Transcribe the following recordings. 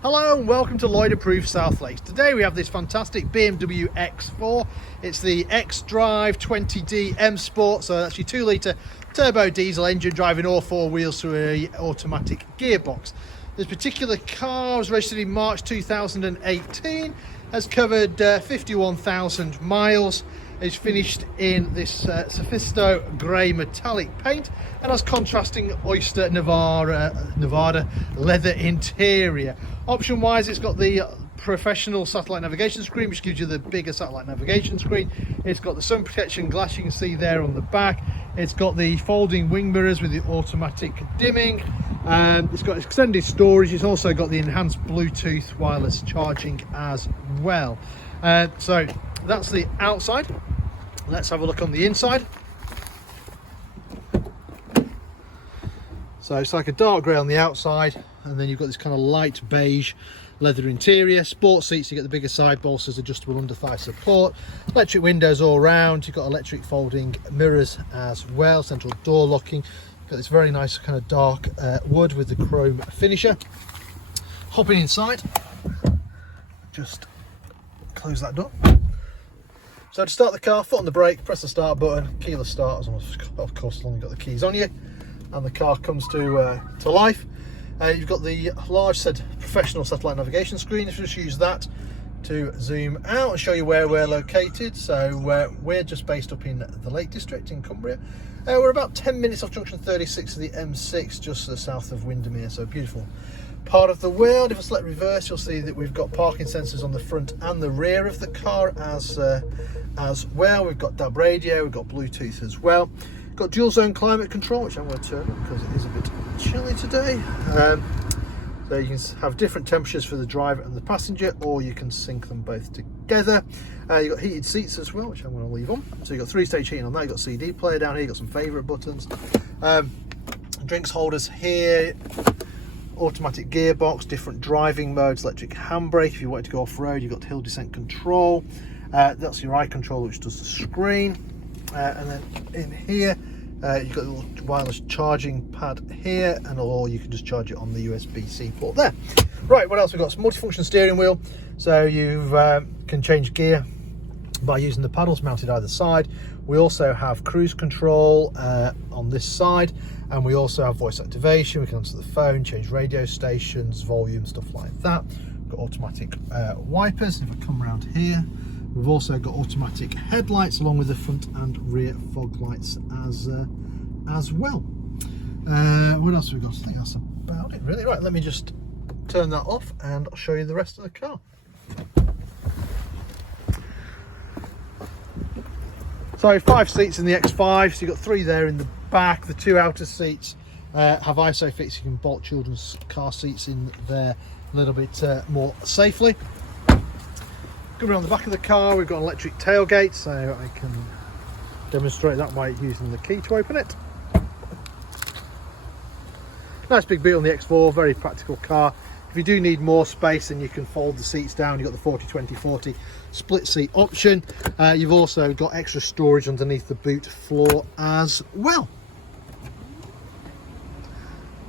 Hello and welcome to Lloyd Approved South Lakes. Today we have this fantastic BMW X4. It's the xDrive20d M Sport, so that's your 2-litre turbo diesel engine driving all four wheels through an automatic gearbox. This particular car was registered in March 2018, has covered 51,000 miles. It's finished in this Sophisto Grey metallic paint and has contrasting Oyster Nevada leather interior. Option wise, it's got the professional satellite navigation screen, which gives you the bigger satellite navigation screen. It's got the sun protection glass you can see there on the back. It's got the folding wing mirrors with the automatic dimming. It's got extended storage. It's also got the enhanced Bluetooth wireless charging as well. So that's the outside. Let's have a look on the inside. So it's like a dark grey on the outside, and then you've got this kind of light beige leather interior. Sport seats, you get the bigger side bolsters, adjustable under thigh support, electric windows all round. You've got electric folding mirrors as well, central door locking. You've got this very nice kind of dark wood with the chrome finisher. Hopping inside, just close that door. So to start the car, foot on the brake, press the start button, keyless start, of course as long as you've got the keys on you, and the car comes to life. You've got the large professional satellite navigation screen. If you just use that to zoom out and show you where we're located. So we're just based up in the Lake District in Cumbria. We're about 10 minutes off junction 36 of the M6, just to the south of Windermere, so beautiful part of the world. If I select reverse, you'll see that we've got parking sensors on the front and the rear of the car as well. We've got DAB radio, we've got Bluetooth as well. Got dual zone climate control, which I'm going to turn on because it is a bit chilly today. So you can have different temperatures for the driver and the passenger, or you can sync them both together. You've got heated seats as well, which I'm going to leave on. So you've got 3-stage heating on that. You've got CD player down here, you've got some favourite buttons. Drinks holders here. Automatic gearbox, different driving modes, electric handbrake. If you want to go off-road, you've got hill descent control. That's your eye controller, which does the screen. And then in here, you've got a little wireless charging pad here, or you can just charge it on the USB-C port there. Right, what else we've got? Some multifunction steering wheel, so you can change gear by using the paddles mounted either side. We also have cruise control on this side, and we also have voice activation. We can answer the phone, change radio stations, volume, stuff like that. We've got automatic wipers. If I come around here, we've also got automatic headlights along with the front and rear fog lights as well. What else have we got? I think that's about it really. Right, let me just turn that off and I'll show you the rest of the car. So 5 seats in the X5, so you've got 3 there in the back. The 2 outer seats have ISOFIX. You can bolt children's car seats in there a little bit more safely. Coming around the back of the car, we've got an electric tailgate, so I can demonstrate that by using the key to open it. Nice big boot on the X4, very practical car. If you do need more space, then you can fold the seats down. You've got the 40-20-40 split seat option. You've also got extra storage underneath the boot floor as well.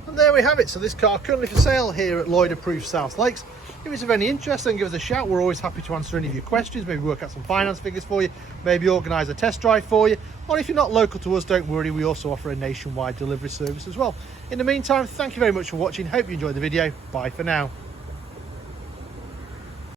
And there we have it. So this car currently for sale here at Lloyd Approved South Lakes. If it's of any interest, then give us a shout. We're always happy to answer any of your questions, maybe work out some finance figures for you, maybe organise a test drive for you. Or if you're not local to us, don't worry, we also offer a nationwide delivery service as well. In the meantime, thank you very much for watching. Hope you enjoyed the video. Bye for now.